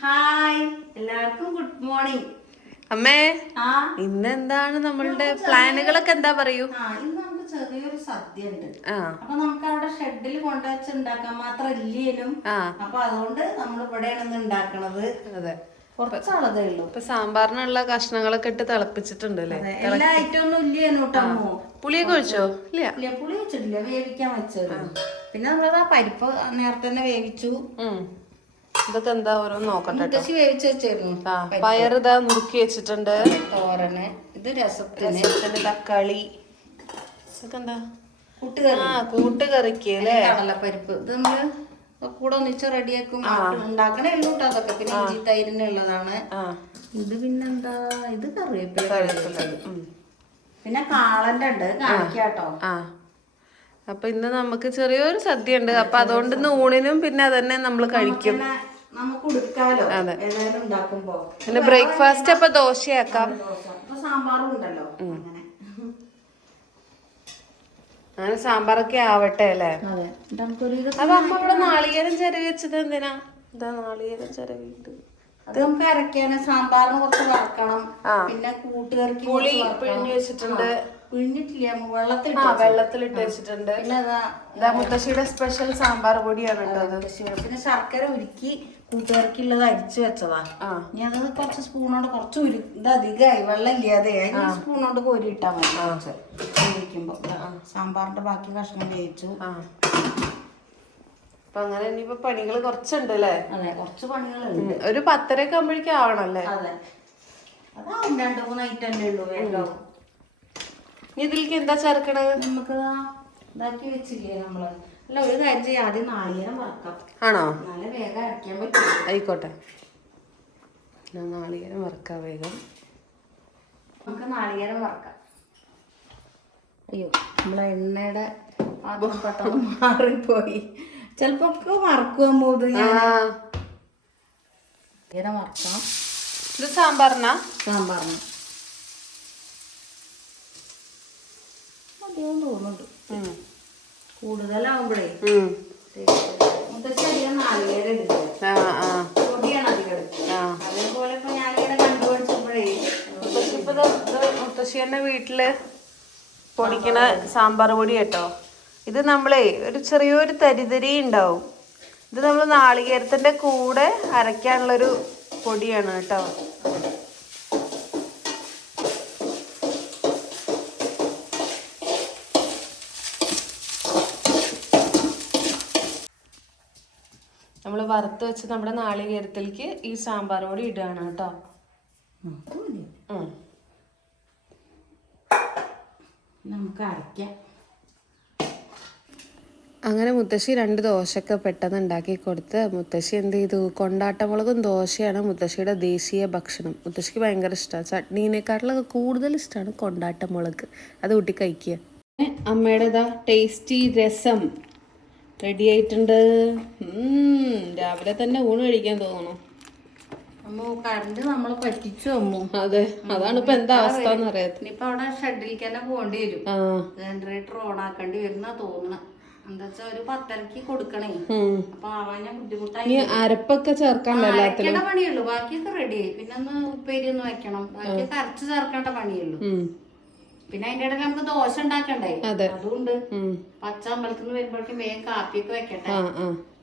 Hi എല്ലാവർക്കും good morning അമ്മേ ഇന്ന് എന്താണ് നമ്മളുടെ പ്ലാനുകളൊക്കെ എന്താ പറയൂ? ഇന്ന് നമുക്ക് ചെറിയൊരു സദ്യ ഉണ്ട് അപ്പൊ നമുക്ക് അവിടെ ഷെഡിൽ കൊണ്ടുവച്ച് ഉണ്ടാക്കാൻ മാത്രം ഇല്ലേനും അപ്പൊ അതുകൊണ്ട് നമ്മൾ ഇവിടെയാണ് ഉണ്ടാക്കണത്. അതെ. കുറച്ചാളതേ ഉള്ളൂ. ഇപ്പൊ സാമ്പാറിനുള്ള കഷ്ണങ്ങളൊക്കെ ഇട്ട് തിളപ്പിച്ചിട്ടുണ്ട് അല്ലേ? എല്ലാ ഐറ്റം ഒന്നും ഇല്ലേനു കേട്ടോ പുളിയൊക്കെ ഒഴിച്ചോ? ഇല്ല. പുളി വെച്ചിട്ടില്ല. വേവിക്കാൻ വെച്ചത്. പിന്നെ നമ്മളത് ആ പരിപ്പ് നേരത്തെ തന്നെ വേവിച്ചു. ഇതൊക്കെ എന്താ ഓരോന്ന് നോക്കട്ടെ വേവിച്ച് വെച്ചായിരുന്നു പയർ ഇതാ നുറുക്കി വെച്ചിട്ടുണ്ട്. തോരന്. ഇത് രസത്തിന്. തക്കാളി. ഇതൊക്കെ എന്താ കൂട്ടുകറി. ആ കൂട്ടുകറിക്ക് അല്ലേ? കടലപ്പരിപ്പ്. ഇത് നമ്മൾ കൂടെ ഒന്നിച്ച് റെഡിയാക്കും. ഉണ്ടാക്കണേ ഉള്ളൂ കേട്ടോ അതൊക്കെ. പിന്നെ ഇഞ്ചി തൈരിനുള്ളതാണ് ഇത് പിന്നെന്താ? ഇത് കറിവേപ്പില കറിവേപ്പില. പിന്നെ കാളന്റെ ഉണ്ട്. കാണിക്കാട്ടോ. ആ. അപ്പൊ ഇന്ന് നമുക്ക് ചെറിയൊരു സദ്യ ഉണ്ട് അപ്പൊ അതുകൊണ്ട് ഇന്ന് ഊണിനും പിന്നെ അതന്നെ നമ്മൾ കഴിക്കും. ഉണ്ടാക്കുമ്പോ. പിന്നെ ബ്രേക്ക്ഫാസ്റ്റ് അപ്പൊ ദോശയാക്കാം. അങ്ങനെ. സാമ്പാറൊക്കെ ആവട്ടെ അല്ലേ? അതെ. ഇത് അമ്മ ഇവിടെ നാളികേരം ചിരവി വെച്ചത് എന്തിനാ? എന്താ നാളികേരം ചിരവിട്ട് അത് നമുക്ക് സാമ്പാറിന് കുറച്ച് വറക്കണം. പിന്നെ കൂട്ടുകാർക്ക് പുളി പിഴിഞ്ഞു വെച്ചിട്ടുണ്ട്. പിഴിഞ്ഞിട്ടില്ല വെള്ളത്തിൽ ആ വെള്ളത്തിലിട്ട് വെച്ചിട്ടുണ്ട്. പിന്നെ അതാ ഇതാ മുത്തശ്ശിയുടെ സ്പെഷ്യൽ സാമ്പാർ പൊടിയാണ് കേട്ടോ അത്. പിന്നെ ശർക്കര ഉരുക്കി കൂട്ടുകാർക്കുള്ളത് അരിച്ചു വെച്ചതാ. ആ. ഇനി അത് കുറച്ച് സ്പൂണോണ്ട് കുറച്ച് ഉരു ഇത് അധികമായി വെള്ളം ഇല്ലാതെ. അതിന് സ്പൂണോണ്ട് കോരി ഇട്ടാൽ മതി. കുറച്ച് വേവിക്കുമ്പോ സാമ്പാറിന്റെ ബാക്കി കഷ്ണം വേവിച്ചു. ആ. അപ്പൊ അങ്ങനെ ഇനിയിപ്പോ പണികൾ കുറച്ചുണ്ട് അല്ലേ? അതെ കുറച്ച് പണികളുണ്ട്. ഒരു പത്തരയൊക്കെ ആവുമ്പോഴേക്കും ആവണല്ലേ അതെ. അതാവും രണ്ട് മൂന്ന് ഐറ്റം അല്ലേ ഉള്ളൂ ഇനി ഇതിലേക്ക് എന്താ ചേർക്കണത് നമുക്ക് ഇതാക്കി വെച്ചില്ലേ നമ്മൾ? അല്ല ഒരു കാര്യം ചെയ്യാം. ആദ്യം നാളികേരം വറക്കാം. ആണോ? നല്ല വേഗം അരയ്ക്കാൻ പറ്റും. ആയിക്കോട്ടെ. നാളികേരം വറക്കാം വേഗം. നമുക്ക് നാളികേരം വറക്കാം. അയ്യോ നമ്മളെ എണ്ണയുടെ പെട്ടെന്ന് മാറിപ്പോയി. ചിലപ്പോ ഒക്കെ ഇത് ആ. ഞാൻ വറക്കാം. ഇത് സാമ്പാറിനാ? സാമ്പാറിന്. മതിയാവും തോന്നുന്നുണ്ട്. കൂടുതലാവുമ്പോഴേ. മുത്തശ്ശി അധികം നാളികേരം പൊടിയാണ് അധികം അതേപോലെ ഇപ്പൊ ഞാനിങ്ങനെ കണ്ടുപിടിച്ചപ്പോഴേ മുത്തശ്ശി ഇപ്പൊ ദാ ഇത് മുത്തശ്ശി തന്നെ വീട്ടിൽ പൊടിക്കണ സാമ്പാർ പൊടി. കേട്ടോ. ഇത് നമ്മളെ ഒരു ചെറിയൊരു തരിതരി ഉണ്ടാവും. ഇത് നമ്മൾ നാളികേരത്തിന്റെ കൂടെ അരയ്ക്കാനുള്ളൊരു പൊടിയാണ് കേട്ടോ. നമ്മൾ വറുത്ത് വെച്ച് നമ്മുടെ നാളികേരത്തിലേക്ക് ഈ സാമ്പാർ പൊടി ഇടുകയാണ് കേട്ടോ. നമുക്ക് അരയ്ക്കാം. അങ്ങനെ മുത്തശ്ശി രണ്ട് ദോശയൊക്കെ പെട്ടെന്ന് ഉണ്ടാക്കി കൊടുത്ത് മുത്തശ്ശി എന്ത് ചെയ്തു? കൊണ്ടാട്ടമുളകും ദോശയാണ് മുത്തശ്ശിയുടെ ദേശീയ ഭക്ഷണം. മുത്തശ്ശിക്ക് ഭയങ്കര ഇഷ്ടമാണ് ചട്നീനേക്കാട്ടിലൊക്കെ കൂടുതൽ ഇഷ്ടമാണ് കൊണ്ടാട്ടമുളക്. അത് കൂട്ടി കഴിക്കുക. അമ്മയുടെ ടേസ്റ്റി രസം. റെഡി ആയിട്ടുണ്ട്. രാവിലെ തന്നെ ഊണ് കഴിക്കാൻ തോന്നുന്നു. അമ്മ കറണ്ട് നമ്മളെ പറ്റിച്ചു അമ്മു. അതെ അതാണ് ഇപ്പൊ എന്താ അവസ്ഥ എന്ന് അറിയാത്ത. ഇനിയിപ്പൊ അവിടെ ഷെഡിലേക്ക് തന്നെ പോകേണ്ടി വരും. ആ. ജനറേറ്റർ ഓൺ ആക്കേണ്ടി വരുന്ന തോന്നണ. എന്താ വെച്ചാ ഒരു പത്തരക്ക് കൊടുക്കണേ. അപ്പൊ ബുദ്ധിമുട്ടായി. അരപ്പൊക്കെ ചേർക്കാൻ പണിയുള്ളൂ ബാക്കിയൊക്കെ റെഡിയായി പിന്നെ ഒന്ന് ഉപ്പേരി ഒന്ന് വെക്കണം. ബാക്കിയൊക്കെ അരച്ച് ചേർക്കേണ്ട പണിയുള്ളൂ. പിന്നെ അതിന്റെ ഇടയിൽ നമുക്ക് ദോശ ഉണ്ടാക്കണ്ടേ? അതെ. അതുകൊണ്ട്. പച്ച അമ്പലത്തിൽ നിന്ന് വരുമ്പോഴേക്കും വേഗം കാപ്പിയൊക്കെ വെക്കട്ടെ.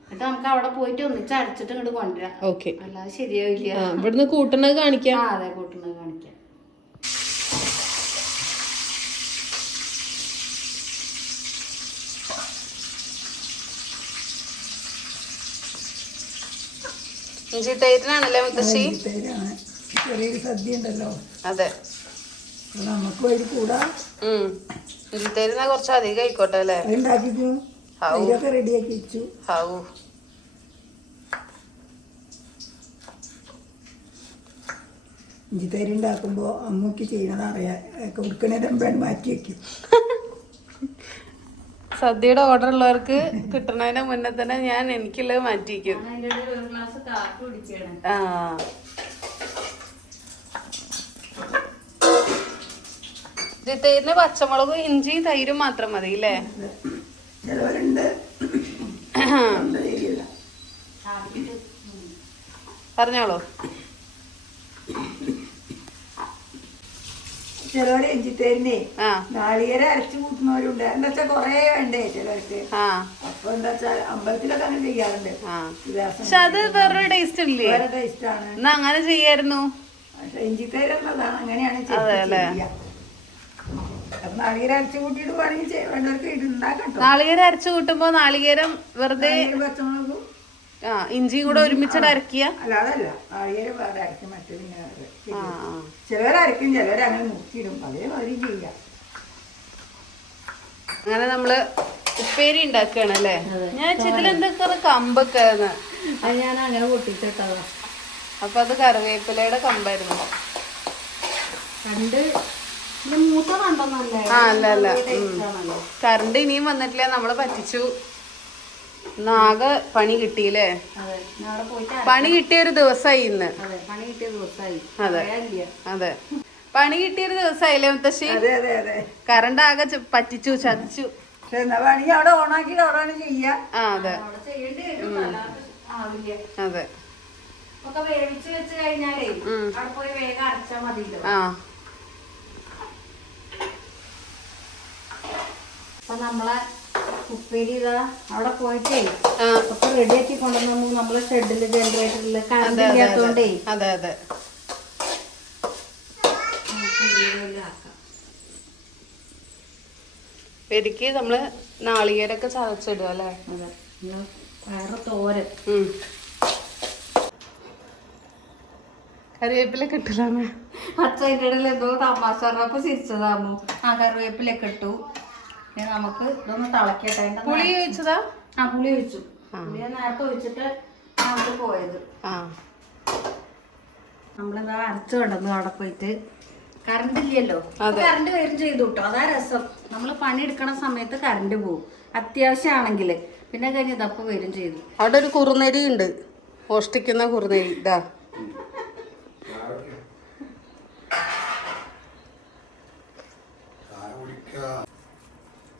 എന്നിട്ട് നമുക്ക് അവിടെ പോയിട്ട് ഒന്നിച്ച് അടച്ചിട്ട് ഇങ്ങോട്ട് കൊണ്ടുവരാം. ഓക്കെ. അല്ലാതെ ശരിയാവില്ല. ഇവിടുന്ന് കൂട്ടണത് കാണിക്കാം. അതെ കൂട്ടുന്നത് കാണിക്കാം. ഇഞ്ചി തൈരിനാണല്ലേ മുത്തശ്ശി? ചെറിയൊരു സദ്യ ഉണ്ടല്ലോ അത്. നമുക്ക് വഴി കൂടാ. ഉം. ഇഞ്ചി തൈരിന കുറച്ച് അധികം ആയിക്കോട്ടെ അല്ലേ? അത് ഉണ്ടാക്കിക്കും. അതിലൊക്കെ റെഡിയാക്കി വെച്ചു. ഹാവൂ ഇഞ്ചിത്തരി ഉണ്ടാക്കുമ്പോൾ അമ്മൂക്ക് ചെയ്യണത് അറിയാം. കൊടുക്കണേ രമ്പാണ് മാറ്റി വെക്കും. സദ്യയുടെ ഓർഡർ ഉള്ളവർക്ക് കിട്ടുന്നതിന് മുന്നേ തന്നെ ഞാൻ എനിക്കുള്ളത് മാറ്റിക്കും ആ. ഇഞ്ചി തൈരിന് പച്ചമുളകും ഇഞ്ചി തൈരും മാത്രം മതി അല്ലേ പറഞ്ഞോളൂ. ചിലവര് ഇഞ്ചിത്തേരിനെ നാളികേരം അരച്ചു കൂട്ടുന്നവരുണ്ട്. എന്താ കൊറേ വേണ്ടേ ചിലവർക്ക്? അപ്പൊ എന്താ അമ്പലത്തിലൊക്കെ അങ്ങനെ ചെയ്യാറുണ്ട്. പക്ഷെ അത് വേറൊരു ടേസ്റ്റ് ഇല്ലേ? ടേസ്റ്റ് ആണ്. എന്നാ അങ്ങനെ ചെയ്യായിരുന്നു. എന്നതാണ് അങ്ങനെയാണ് ശരിക്കും അല്ലേ? ചെയ്യുക. അപ്പൊ നാളികേരം അരച്ചു കൂട്ടിയിട്ട് വേണമെങ്കിൽ വേണ്ടവർക്ക് ഇത് ഉണ്ടാക്കാം നാളികേരം അരച്ചു കൂട്ടുമ്പോ നാളികേരം വെറുതെ പച്ചമുളകും. ആ ഇഞ്ചിയും കൂടെ ഒരുമിച്ചിട്ട് അരക്കുക അല്ല അതല്ല നാളികേരം വേറെ അരക്കും ആ ആ. ചിലവർ അരക്കും ചിലവർ അങ്ങനെ മുക്കിയിടും. അതേമാതിരി ചെയ്യാം. അങ്ങനെ നമ്മൾ ഉപ്പേരി ഉണ്ടാക്കുകയാണ് അല്ലേ? ഞാൻ ഇതിലെന്തൊക്കെ കമ്പൊക്കെ അത് ഞാൻ അങ്ങനെ പൊട്ടിച്ചിട്ടതാ. അപ്പൊ അത് കറിവേപ്പിലയുടെ കമ്പായിരുന്നു. രണ്ട് ആ അല്ല അല്ല. കറണ്ട് ഇനിയും വന്നിട്ടില്ല. നമ്മൾ പറ്റിച്ചു. നാഗ പണി കിട്ടിയില്ലേ? പണി കിട്ടിയ ഒരു ദിവസമായി ഇന്ന്. അതെ പണി അതെ. പണി കിട്ടിയ ഒരു ദിവസമായില്ലേ മുത്തശ്ശി? അതെ അതെ അതെ. കറണ്ട് ആകെ പറ്റിച്ചു ചതിച്ചു. എന്നാ അവിടെ ഓണാക്കി ചെയ്യാ. ആ അതെ. അതെ. ഒക്കെ വേവിച്ച് വെച്ച് കഴിഞ്ഞാലേ അവിടെ പോയി വേഗം അടച്ചാ മതിയല്ലോ. അപ്പൊ നമ്മളെ ഉപ്പേരി ഇതാ അവിടെ പോയിട്ടേ. ഒക്കെ റെഡി ആക്കി കൊണ്ടുവന്നു നമ്മൾ ഷെഡിൽ ജനറേറ്ററിൽ കറണ്ട് അതെ അതെ ഇല്ലാത്തോണ്ടേ അതെ അതെ. നമുക്ക് ഇതിലാക്കാം. പെരുക്കി നമ്മൾ നാളികേരൊക്കെ ചതച്ചിടുക അല്ലേ? വേറെ തോരൻ. ഉം. കറിവേപ്പില കിട്ടില്ലാമേ അച്ഛന്റെ ഇടയിൽ എന്തോ തമാശ പറഞ്ഞപ്പോ ചിരിച്ചതാമോ ആ കറിവേപ്പിലൊക്കെ ഇട്ടു. നമുക്ക് ഇതൊന്ന് തിളക്കട്ടെ. പുളി ഒഴിച്ചതാ? ആ പുളി ഒഴിച്ചു. പുളി നേരത്തെ ഒഴിച്ചിട്ട് നമുക്ക് പോയത്. നമ്മളിതാ അരച്ചു കൊണ്ടുവന്നു അവിടെ പോയിട്ട്. കറണ്ട് ഇല്ലല്ലോ. കറണ്ട് വരും ചെയ്തു കേട്ടോ അതാ രസം. നമ്മൾ പണിയെടുക്കണ സമയത്ത് കറണ്ട് പോകും അത്യാവശ്യമാണെങ്കിൽ പിന്നെ കഴിഞ്ഞ് ഇതപ്പം വരും ചെയ്തു. അവിടെ ഒരു കുറുനരി ഉണ്ട്. മോഷ്ടിക്കുന്ന കുറുനരി. ഇതാ.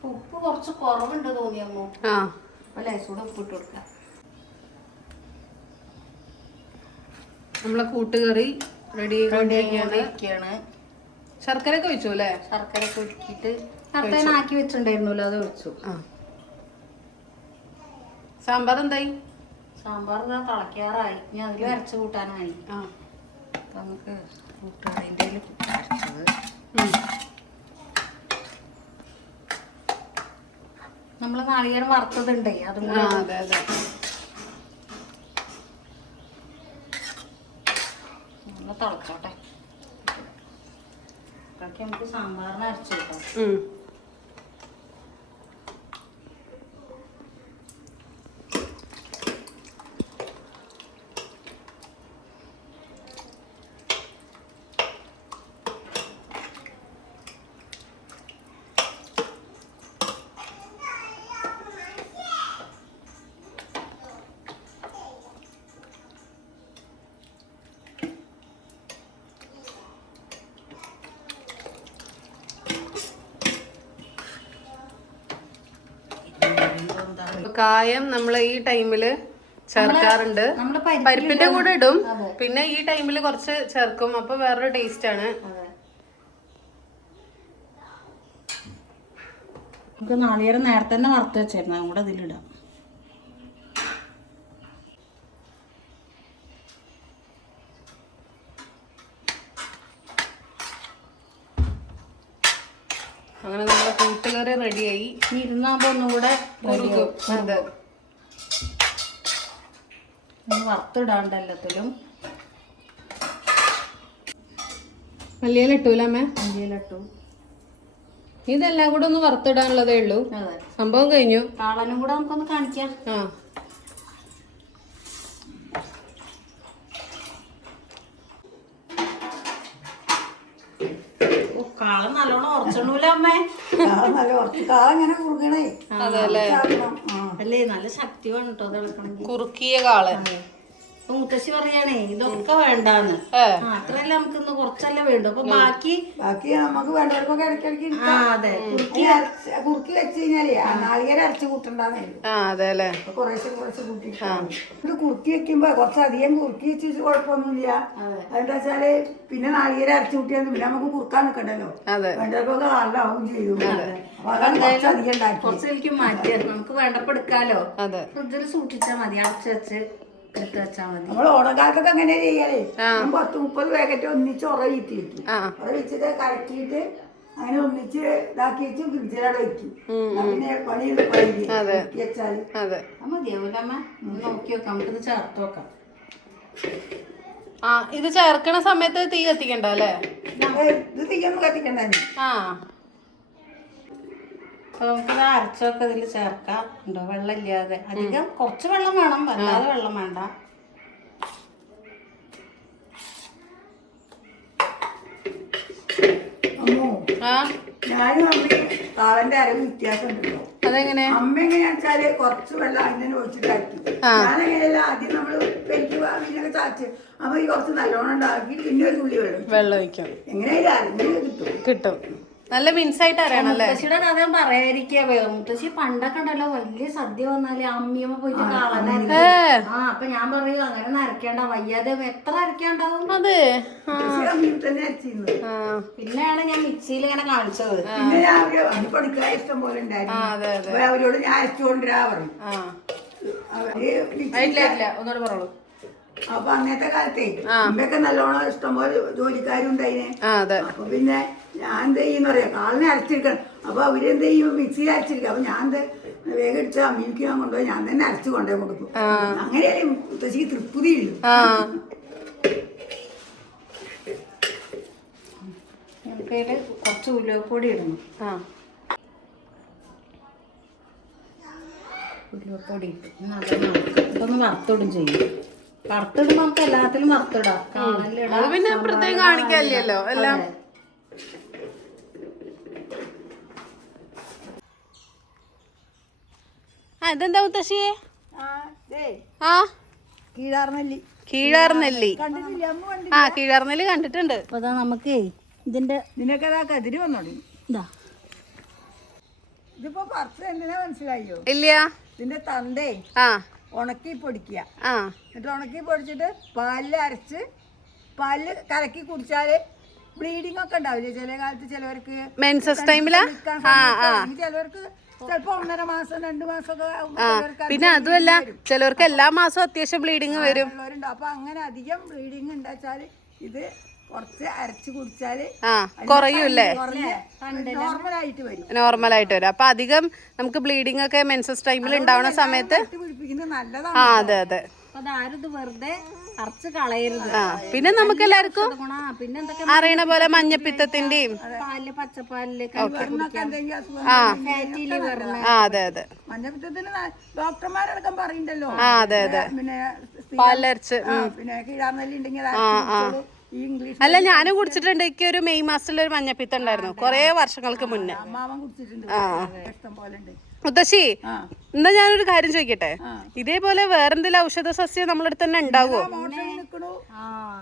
ഉപ്പ് കുറച്ച് കുറവുണ്ട് തോന്നിയമ്മോ ആ. അപ്പൊ ലേസൂടെ ഉപ്പ് ഇട്ട് കൊടുക്കാം. നമ്മളെ കൂട്ടുകറി റെഡി ആയിക്കൊണ്ടിരിക്കുകയാണ്. ശർക്കര ഒക്കെ ഒഴിച്ചു അല്ലേ? ശർക്കര ഒക്കെ ഒഴിക്കിയിട്ട് ശർക്കര ആക്കി വെച്ചിട്ടുണ്ടായിരുന്നല്ലോ അത് ഒഴിച്ചു. സാമ്പാർ എന്തായി? സാമ്പാർ ഞാൻ തിളയ്ക്കാറായി. ഞാൻ അതിൽ അരച്ച് കൂട്ടാനായി. നമുക്ക് കൂട്ടുകറിന്റെ അരച്ചത്. നമ്മൾ നാളികേരം വറുത്തതുണ്ടേ അതും കൂടെ. അതെ അതെ. നമ്മൾ തിളച്ചോട്ടെ. അതൊക്കെ നമുക്ക് സാമ്പാറിന് അരച്ചു കിട്ടാം ഉം. അപ്പൊ കായം നമ്മൾ ഈ ടൈമിൽ ചേർക്കാറുണ്ട്. പരിപ്പിന്റെ കൂടെ ഇടും. പിന്നെ ഈ ടൈമിൽ കുറച്ച് ചേർക്കും. അപ്പൊ വേറൊരു ടേസ്റ്റ് ആണ്. നമുക്ക് നാളികേരം നേരത്തെ തന്നെ വറുത്ത് വെച്ചായിരുന്നു അതും കൂടെ ഇതിലിടാം അങ്ങനെ നമ്മുടെ കൂട്ടുകറി റെഡിയായി ഇരുന്നാകുമ്പോൾ ഒന്നും കൂടെ അതെ. വറുത്തിടാണ്ട് എല്ലാത്തിലും. മല്ലിയില ഇട്ടൂലമ്മേ ഇന്ത്യയിലിട്ടു ഇതെല്ലാം കൂടെ ഒന്ന് വറുത്തിടാനുള്ളതേ ഉള്ളൂ. സംഭവം കഴിഞ്ഞു. കാളനും കൂടെ നമുക്കൊന്ന് കാണിക്കാം. ആ. ഓ കാളൻ നല്ലോണം ഉറച്ചിടൂല അമ്മേ? കാള നല്ല ഉറച്ച് കാള ഇങ്ങനെ കുറുകണേ. അതെ അല്ലേ? അല്ലേ നല്ല ശക്തി വേണം കേട്ടോ അത് കുറുക്കിയ കാളൻ അപ്പൊ മുത്തശ്ശി പറയാണേ ഇതൊക്കെ വേണ്ടാന്ന്. അത്രല്ല നമുക്ക് ഇന്ന് കുറച്ചല്ലേ വേണ്ടു. അപ്പൊ ബാക്കി ബാക്കി നമുക്ക് വേണ്ടവർക്കൊക്കെ ഇടയ്ക്കിടയ്ക്ക് ആ അതെ. ഈ അരച്ച് കുറുക്കി വെച്ച് കഴിഞ്ഞാലേ നാളികേരം അരച്ച് കൂട്ടണ്ടെന്നേ ആ അതെ അല്ലേ? കുറേശ്ശെ കുറേശ്ശെ കൂട്ടിയിട്ടാണ് ഇത് കുറുക്കി വെക്കുമ്പോ കുറച്ചധികം കുറുക്കി വെച്ച് കുഴപ്പമൊന്നുമില്ല. അതെന്താ വെച്ചാൽ പിന്നെ നാളികേരം അരച്ച് കൂട്ടിയാൽ പിന്നെ നമുക്ക് കുറുക്കാൻ നിൽക്കണ്ടല്ലോ അതെ. വേണ്ടവർക്കൊക്കെ നല്ലതാവും ചെയ്തു കുറച്ചധികം ഉണ്ടാക്കി കുറച്ചെനിക്ക് മാറ്റിയത് നമുക്ക് വേണ്ടപ്പോ എടുക്കാലോ അതെ. ഫ്രിഡ്ജിൽ സൂക്ഷിച്ചാ മതി അടച്ചു വെച്ച്. എടുത്ത് വെച്ചാ മതി. നമ്മൾ ഓണക്കാലത്തൊക്കെ അങ്ങനെ ചെയ്യാലേ? പത്ത് മുപ്പത് പാക്കറ്റ് ഒന്നിച്ച് ഉറയിട്ട് വെക്കും ഉറ വെച്ചിട്ട് കലക്കിയിട്ട് അങ്ങനെ ഒന്നിച്ച് ഇതാക്കി വെച്ച് ഫ്രിഡ്ജിലവിടെ വെക്കും. പിന്നെ പണി ആ മതിയാവൂലമ്മ നോക്കി നോക്കാം. നമുക്കിത് ചേർത്ത് നോക്കാം. ആ ഇത് ചേർക്കണ സമയത്ത് തീ കത്തിക്കണ്ട അല്ലേ? ഏ, ഇത് തീയൊന്നും കത്തിക്കണ്ട ആ. അപ്പൊ നമുക്കിത് അരച്ചൊക്കെ ഇതിൽ ചേർക്കാം. ഉണ്ടോ? വെള്ളം ഇല്ലാതെ അധികം കുറച്ച് വെള്ളം വേണം. വല്ലാതെ വെള്ളം വേണ്ട. അതെങ്ങനെ? അമ്മ എങ്ങനെയാച്ചാൽ കുറച്ച് വെള്ളം അതിനെ ഒഴിച്ചിട്ടാക്കി ഞാനങ്ങനെയല്ല ആദ്യം നമ്മൾ പെരുക്കി വീനൊക്കെ ചാച്ച് അമ്മ ഈ കുറച്ച് നല്ലോണം ഉണ്ടാക്കി പിന്നെ ഒരു തുള്ളി വെള്ളം വെള്ളം ഒഴിക്കും. എങ്ങനെയായാലും കിട്ടും. കിട്ടും. നല്ല മിൻസായിട്ട് അറിയണല്ലേ മുത്തശ്ശിയുടെ കഥ പറയാതിരിക്കാവേ മുത്തശ്ശി പണ്ടൊക്കെ ഉണ്ടല്ലോ വലിയ സദ്യ വന്നാൽ അമ്മിയമ്മ പോയിട്ട് കാണാനായിരിക്കും. ആ. അപ്പൊ ഞാൻ പറയൂ അങ്ങനെ നരക്കേണ്ട വയ്യാതെ എത്ര അരക്കാണ്ടാവും അതെ. പിന്നെയാണ് ഞാൻ മിക്സിയിൽ ഇങ്ങനെ കാണിച്ചത്. പിന്നെ ഞാൻ പണിക്കാർ ഇഷ്ടം പോലെ ഉണ്ടായിരുന്നു. അവരോട് ഞാൻ അരച്ചുകൊണ്ടിരാ പറഞ്ഞു. ഒന്നുകൂടെ പറഞ്ഞോളൂ. അപ്പൊ അന്നത്തെ കാലത്തെ അമ്മയൊക്കെ നല്ലോണം ഇഷ്ടംപോലെ ജോലിക്കാരും ഉണ്ടായിനെ അതെ. അപ്പൊ പിന്നെ ഞാൻ എന്ത് ചെയ്യുന്ന പറയാ കാളിനെ അരച്ചിരിക്കണം. അപ്പൊ അവരെന്ത് ചെയ്യും? മിക്സിയിൽ അരച്ചിരിക്കും. അപ്പൊ ഞാൻ എന്താ വേഗം അടിച്ച അമ്മയ്ക്ക് ഞാൻ കൊണ്ടുപോയി ഞാൻ തന്നെ അരച്ചു കൊണ്ടുപോയി കൊടുക്കും. അങ്ങനെയല്ലേ മുത്തശ്ശിക്ക് തൃപ്തിയുള്ളൂ ആ. നമുക്കതിൽ കുറച്ച് ഉലുവപ്പൊടി ഇടണം. ആ. ഉലുവപ്പൊടി ഇട്ട് അതൊന്ന് വറുത്തിടും ചെയ്യും. വറുത്തിടുമ്പോ നമുക്ക് എല്ലാത്തിലും വറുത്തിടാം. കാണലിടാം അത് പിന്നെ പ്രത്യേകം കാണിക്കാനില്ലല്ലോ എല്ലാം. ആ ഇതെന്താ മുത്തശ്ശിയെ ആ കീഴാർനെല്ലി. ആ കീഴാർനെല്ലി കണ്ടിട്ടുണ്ട്. അപ്പൊ അതാ നമുക്ക് ഇതിന്റെ നിനക്ക് അതാ കതിര് വന്നോളി ഇതാ. ഇതിപ്പോ പറിച്ചത് എന്തിനാ മനസ്സിലായോ? ഇല്ല. ഇതിന്റെ തന്തേ. ആ. ഉണക്കി പൊടിക്കുക. എന്നിട്ട് ഉണക്കി പൊടിച്ചിട്ട് പാലിൽ അരച്ച് പാലിൽ കലക്കി കുടിച്ചാൽ ബ്ലീഡിംഗ് ഒക്കെ ഉണ്ടാവില്ലേ? ചില കാലത്ത് ചിലവർക്ക് മെൻസസ് ടൈമിലാ ചിലവർക്ക് ചിലപ്പോ ഒന്നര മാസം രണ്ടു മാസം ഒക്കെ പിന്നെ അതുമല്ല ചിലവർക്ക് എല്ലാ മാസവും അത്യാവശ്യം ബ്ലീഡിങ് വരും. അപ്പൊ അങ്ങനെ അധികം ബ്ലീഡിങ് ഉണ്ടാച്ചാൽ ഇത് കുറച്ച് അരച്ച് കുടിച്ചാൽ ആ കുറയൂല്ലേ? നോർമൽ ആയിട്ട് വരും. നോർമൽ ആയിട്ട് വരും. അപ്പൊ അധികം നമുക്ക് ബ്ലീഡിംഗ് ഒക്കെ മെൻസസ് ടൈമിൽ ഉണ്ടാവുന്ന സമയത്ത് ആ അതെ അതെ. പിന്നെ നമുക്ക് എല്ലാവർക്കും അറിയണ പോലെ മഞ്ഞപ്പിത്തത്തിന്റെയും ആ. അതെ അതെ. മഞ്ഞപ്പിത്തത്തിന് ഡോക്ടർമാരടക്കം പറയണ്ടല്ലോ. ആ അതെ അതെ. പിന്നെ പാലരച്ച് പിന്നെ കീഴാർനെല്ലി ഉണ്ടെങ്കിൽ ഇംഗ്ലീഷ് അല്ല ഞാനും കുടിച്ചിട്ടുണ്ട്. എനിക്ക് ഒരു മെയ് മാസത്തിൽ ഒരു മഞ്ഞപ്പിത്തം ഉണ്ടായിരുന്നു. കുറേ വർഷങ്ങൾക്ക് മുന്നേ. അമ്മാവൻ കുടിച്ചിട്ടുണ്ട്. ഇഷ്ടം പോലെ ഉണ്ട്. മുത്തശ്ശി എന്നാ ഞാനൊരു കാര്യം ചോദിക്കട്ടെ? ഇതേപോലെ വേറെന്തെങ്കിലും ഔഷധ സസ്യം നമ്മുടെ അടുത്ത് തന്നെ ഉണ്ടാവോ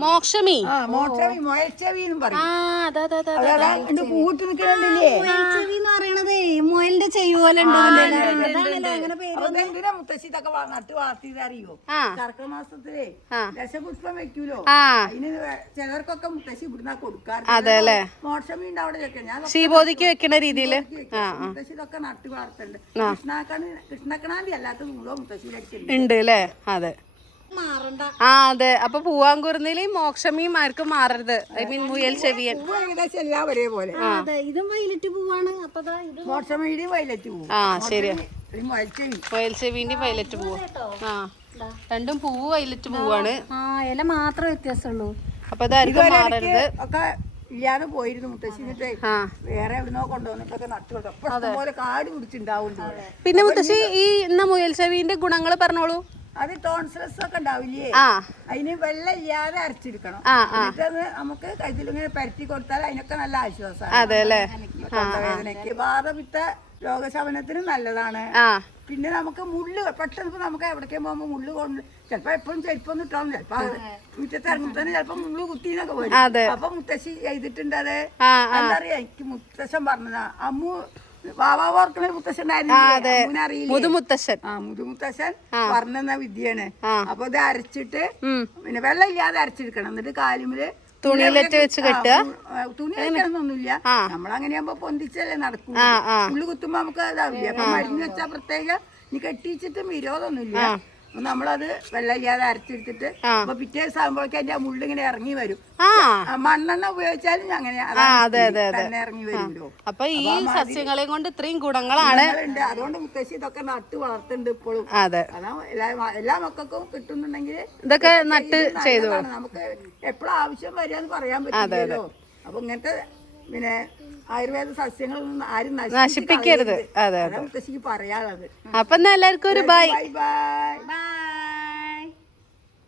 മോക്ഷമി. ആ മോട്ടറി മുയൽച്ചെവി പറയും. ആ അതെ അതെ അതെ അതാ. പൂട്ട് നിൽക്കണില്ലേ ചെവി പറയണതേ മുയലിന്റെ ചെവി പോലെ ഉണ്ട് ഇതിന്റെ അതാണല്ലോ അങ്ങനെ പേര് അപ്പൊ എന്തിനാ മുത്തശ്ശി ഇതൊക്കെ നട്ട് വളർത്തിയത് അറിയോ കർക്കിടക മാസത്തിലേ ആ. ദശപുഷ്പം വെക്കൂലോ? ആ. അതിന് വേ- ചിലർക്കൊക്കെ മുത്തശ്ശി ഇവിടുന്ന കൊടുക്കാറ് അതെ മോക്ഷമി ഉണ്ട് ഞാൻ ശീബോധിക്ക് വെക്കണ മുത്തശ്ശി ഇതൊക്കെ നട്ട് വളർത്തണ്ട് കൃഷ്ണാക്കണി അല്ലാത്ത മുഴുവൻ ഉണ്ട് അല്ലേ അതെ. മാറണ്ട. ആ അതെ. അപ്പൊ പൂവാങ്കുറുന്നിലും മോക്ഷമീ ആർക്കും മാറരുത്. ഐ മീൻ മുയൽ ചെവിയൻ. പൂവ് ഏകദേശം എല്ലാം ഒരേപോലെ. അതെ ഇതും വൈലറ്റ് പൂവാണ്. അപ്പൊ ദാ ഇത് പൂവും. ആ ശരിയാ. മുയൽച്ചെവി. മുയൽ ചെവിന്റെ വയലറ്റ് പൂവ്. ആ. രണ്ടും പൂവ് വയലറ്റ് പൂവാണ്. ആ ഇല മാത്രമേ വ്യത്യാസമുള്ളൂ. അപ്പൊ ഇതാർക്കും മാറരുത്. ഒക്കെ ഇല്ലാതെ പോയിരുന്നു മുത്തശ്ശി. എന്നിട്ട് ആ. വേറെ എവിടുന്നോ കൊണ്ടുവന്നിട്ടൊക്കെ നട്ടു പോലെ കാട് പിടിച്ചിണ്ടാവും പിന്നെ മുത്തശ്ശി ഈ ഇന്ന മുയൽ ചെവിന്റെ ഗുണങ്ങൾ പറഞ്ഞോളൂ. അത് ടോൺസിലസ് ഒക്കെ ഉണ്ടാവില്ലേ? അതിന് വെള്ളം ഇല്ലാതെ അരച്ചെടുക്കണം. എന്നിട്ടത് നമുക്ക് കഴുത്തിലിങ്ങനെ പരത്തി കൊടുത്താൽ അതിനൊക്കെ നല്ല ആശ്വാസമാണ്. തൊണ്ടവേദനയ്ക്ക് ബാധപിത്ത രോഗശമനത്തിന് നല്ലതാണ്. പിന്നെ നമുക്ക് മുള്ള് പെട്ടെന്ന് ഇപ്പൊ നമുക്ക് എവിടേക്കും പോകുമ്പോൾ മുള്ള് കൊണ്ട് ചിലപ്പോ എപ്പോഴും ചെരുപ്പൊന്നും ഇട്ടാന്ന് ചിലപ്പോ മുറ്റത്ത് ഇറങ്ങുമ്പോൾ തന്നെ ചിലപ്പോ മുള്ള് കുത്തിന്നൊക്കെ പോയി അപ്പൊ മുത്തശ്ശി ചെയ്തിട്ടുണ്ട് അത്. ആ, എനിക്ക് മുത്തശ്ശൻ പറഞ്ഞതാ. അമ്മു വാവാ ഓർക്കണ മുത്തശ്ശൻ അറിയില്ലേ? മുതുമുത്തശ്ശൻ. ആ മുതുമുത്തശ്ശൻ പറഞ്ഞ വിദ്യയാണ്. അപ്പൊ ഇത് അരച്ചിട്ട് പിന്നെ വെള്ളം ഇല്ലാതെ അരച്ചെടുക്കണം. എന്നിട്ട് കാലുമിൽ തുണിയിലിട്ട് വെച്ച് കെട്ടുക? തുണി വെക്കണമെന്നൊന്നുമില്ല. നമ്മളങ്ങനെയാകുമ്പോ പൊന്തിച്ചല്ലേ നടക്കൂ. ഉള്ളു കുത്തുമ്പോ നമുക്ക് അതാവില്ല അപ്പൊ മരുന്ന് വെച്ചാൽ പ്രത്യേക ഇനി കെട്ടിച്ചിട്ടും വിരോധമൊന്നുമില്ല. നമ്മളത് വെള്ളം ഇല്ലാതെ അരച്ചെടുത്തിട്ട് അപ്പൊ പിറ്റേ ദിവസം ആകുമ്പോഴേക്കും അതിന്റെ മുള്ളിങ്ങനെ ഇറങ്ങി വരും. മണ്ണെണ്ണ ഉപയോഗിച്ചാലും അങ്ങനെ. തന്നെ ഇറങ്ങി വരുമല്ലോ. അപ്പൊ ഈ സസ്യങ്ങളെയും കൊണ്ട് ഇത്രയും ഗുണങ്ങളാണ്. അതുകൊണ്ട് മുത്തശ്ശി ഇതൊക്കെ നട്ട് വളർത്തുന്നുണ്ട് ഇപ്പോഴും. അതെ. അതാ എല്ലാ എല്ലാ മക്കൾക്കും കിട്ടുന്നുണ്ടെങ്കിൽ ഇതൊക്കെ നട്ട് ചെയ്തു നമുക്ക് എപ്പോഴും ആവശ്യം വരിക എന്ന് പറയാൻ പറ്റില്ലല്ലോ. അപ്പൊ ഇങ്ങനത്തെ പിന്നെ ആയുർവേദ സസ്യങ്ങളൊന്നും ആരും നശിപ്പിക്കരുത്. അതെ അതാ. മുത്തശ്ശിക്ക് പറയാനുള്ളത്. അപ്പൊ എല്ലാവർക്കും ഒരു ബൈ ബൈ. ബൈ.